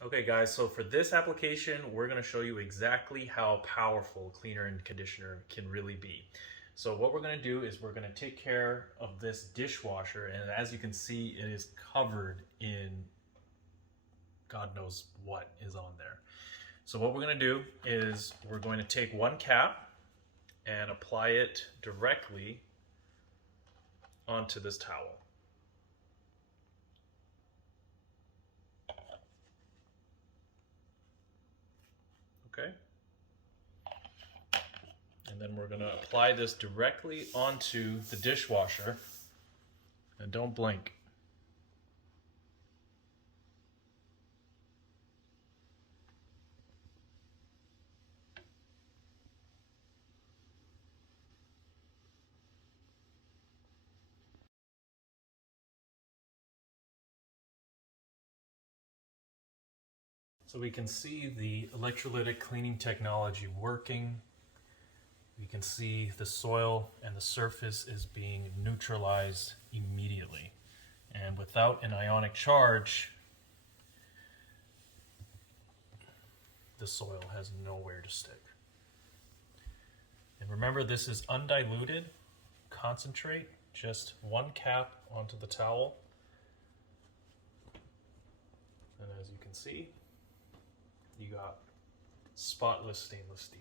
Okay guys, so for this application, we're going to show you exactly how powerful cleaner and conditioner can really be. So what we're going to do is we're going to take care of this dishwasher, and as you can see, it is covered in God knows what is on there. So what we're going to do is we're going to take one cap and apply it directly onto this towel. Okay. And then we're going to apply this directly onto the dishwasher. And don't blink. So we can see the electrolytic cleaning technology working. We can see the soil and the surface is being neutralized immediately. And without an ionic charge, the soil has nowhere to stick. And remember, this is undiluted concentrate, just one cap onto the towel. And as you can see, you got spotless stainless steel.